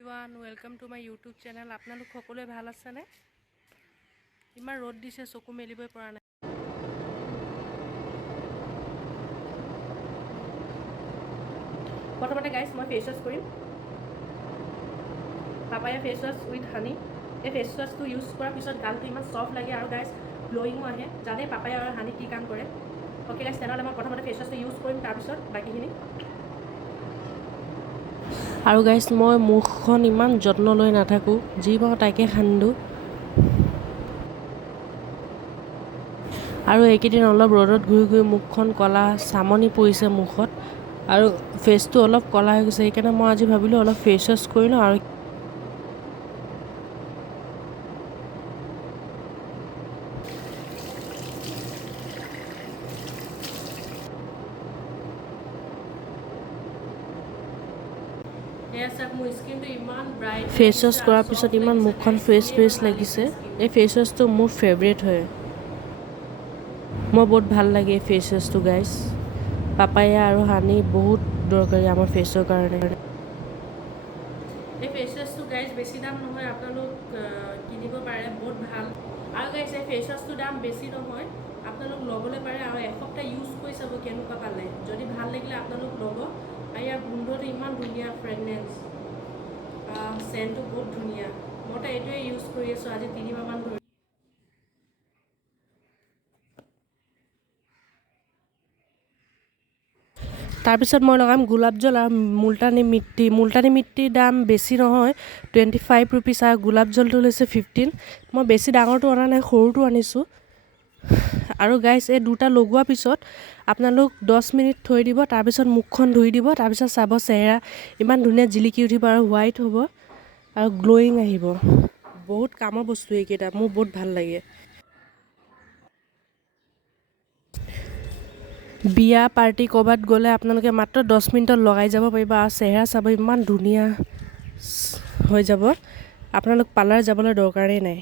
Welcome to my YouTube channel. आपनालोक सकलोए भाल आछेने? इमान र'द दिसे चकु मेलिबই পৰা নাই। प्रथमते गाइस मैं फेस वाश करिम। Papaya face wash with honey. এই फेस वाश तो यूज কৰাৰ পিছত গালটো ইমান সফট লাগে আৰু গাইস গ্লোইংও আহে। জানে পাপায়া আৰু হানি কি কাম কৰে। ওকে গাইস তেনেহলে মই প্ৰথমতে फेस वाशটো ইউজ কৰিম তাৰ পিছত বাকিখিনি। আৰু গাইস মই মুখখন ইমান যত্ন লৈ নাথাকো, যি পাওঁ তাকে খান্দো। আৰু এইকেইদিন অলপ ৰ'দত ঘূৰি ঘূৰি মুখখন কলা চামনি পৰিছে মুখত আৰু ফেচটো অলপ কলা হৈ গৈছে। সেইকাৰণে মই আজি ভাবিলো অলপ ফেচ वाश কৰি লওঁ। আৰু फेस वाश কৰাৰ পিছত ইমান মুখখন ফ্ৰেছ লাগিছে। এই फेस वाशটো মোৰ ফেভৰেট হয়। মই বহুত ভাল লাগে এই फेस वाशটো গাইস। পাপায়া আৰু হানি বহুত দৰকাৰী আমাৰ ফেচৰ কাৰণে। এই फेस वाशটো গাইস বেছি দাম নহয়, আপোনালোক কিনিব পাৰে, বহুত ভাল। আৰু গাইস এই फेस वाशটোৰ দাম বেছি নহয়, আপোনালোক ল'বলৈ পাৰে আৰু এসপ্তাহ ইউজ কৰি চাব কেনেকুৱা পালে। যদি ভাল লাগিলে আপোনালোক ল'ব। আৰু ইয়াৰ গোন্ধটো ইমান ধুনীয়া, ফ্ৰেগনেন্স সেন্টটো বহুত ধুনীয়া। মই এইটোৱে ইউজ কৰি আছো আজি 3 মাহ মান ধৰি। তাৰপিছত মই লগাম গোলাপ জল আৰু মুলতানী মিট্টি। মুলতানী মিট্টিৰ দাম বেছি নহয়, 25 रुपीस আৰু গোলাপ জলটো লৈছে 15। মই বেছি ডাঙৰটো অনা নাই, সৰুটো আনিছোঁ। আৰু গাইস এই দুটা লগোৱাৰ পিছত আপোনালোক 10 মিনিট থৈ দিব, তাৰপিছত মুখখন ধুই দিব, তাৰপিছত চাব চেহেৰা ইমান ধুনীয়া জিলিকি উঠিব আৰু হোৱাইট হ'ব আৰু গ্লোইং আহিব। বহুত কামৰ বস্তু এইকেইটা, মোৰ বহুত ভাল লাগে। বিয়া পাৰ্টি ক'বাত গ'লে আপোনালোকে মাত্ৰ 10 মিনিটত লগাই যাব পাৰিব আৰু চেহেৰা চাব ইমান ধুনীয়া হৈ যাব। আপোনালোক পাৰ্লাৰ যাবলৈ দৰকাৰেই নাই।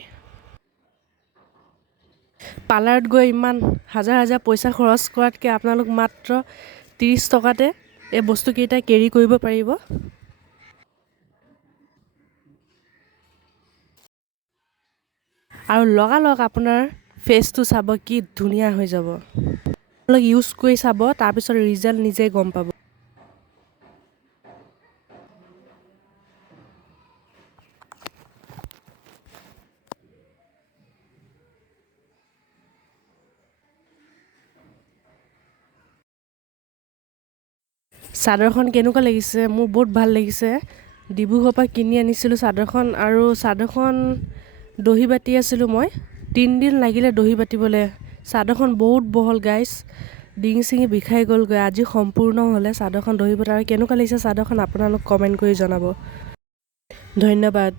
পাৰ্লাৰত গৈ ইমান হাজাৰ হাজাৰ পইচা খৰচ কৰাতকৈ আপোনালোক মাত্ৰ 30 টকাতে এই বস্তুকেইটা কেৰি কৰিব পাৰিব। আৰু লগালগ আপোনাৰ ফেচটো চাব কি ধুনীয়া হৈ যাব। আপোনালোক ইউজ কৰি চাব, তাৰপিছত ৰিজাল্ট নিজে গম পাব। চাদৰখন কেনেকুৱা লাগিছে? মোৰ বহুত ভাল লাগিছে। ডিব্ৰুগড়ৰ পৰা কিনি আনিছিলোঁ চাদৰখন। আৰু চাদৰখন দহি বাতি আছিলোঁ মই 3 দিন লাগিলে দহি বাতিবলৈ। চাদৰখন বহুত বহল গাইস, ডিঙি চিঙি বিষাই গ'লগৈ। আজি সম্পূৰ্ণ হ'লে চাদৰখন দহি বতা। আৰু কেনেকুৱা লাগিছে চাদৰখন আপোনালোক কমেণ্ট কৰি জনাব। ধন্যবাদ।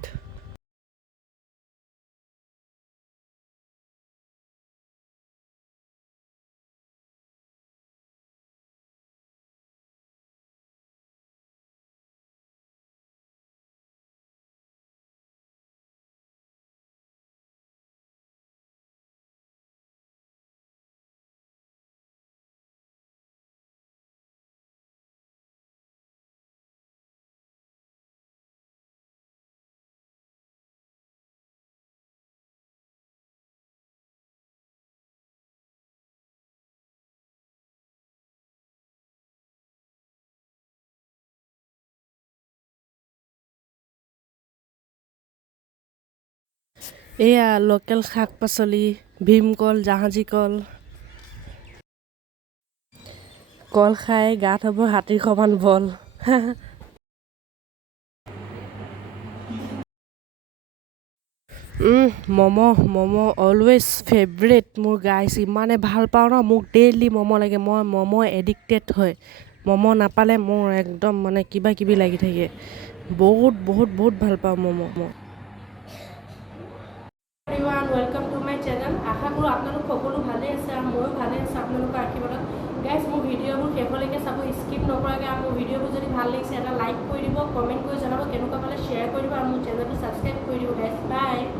এয়া লোকেল শাক পাচলি, ভীমকল, জাহাজী কল। কল খাই গাত হ'ব হাতীৰ সমান বল। ম'ম' অলৱেজ ফেভৰেট মোৰ গাইছ। ইমানে ভাল পাওঁ ন, মোক ডেইলি ম'ম' লাগে। মই ম'ম' এডিক্টেড হয়। ম'ম' নাপালে মোৰ একদম মানে কিবা কিবি লাগি থাকে। বহুত বহুত বহুত ভাল পাওঁ momo'. Welcome to my channel. আশা কৰোঁ আপোনালোক সকলো ভালে আছে আৰু ময়ো ভালে আছোঁ আপোনালোকৰ আশীৰ্বাদত। গাইছ মোৰ ভিডিঅ'বোৰ শেষলৈকে চাব, স্কিপ নকৰাকৈ। আৰু মোৰ ভিডিঅ'বোৰ যদি ভাল লাগিছে এটা লাইক কৰি দিব, কমেণ্ট কৰি জনাব কেনেকুৱা পালে, শ্বেয়াৰ কৰি দিব আৰু মোৰ চেনেলটো ছাবস্ক্ৰাইব কৰি দিব গাইছ। বাই।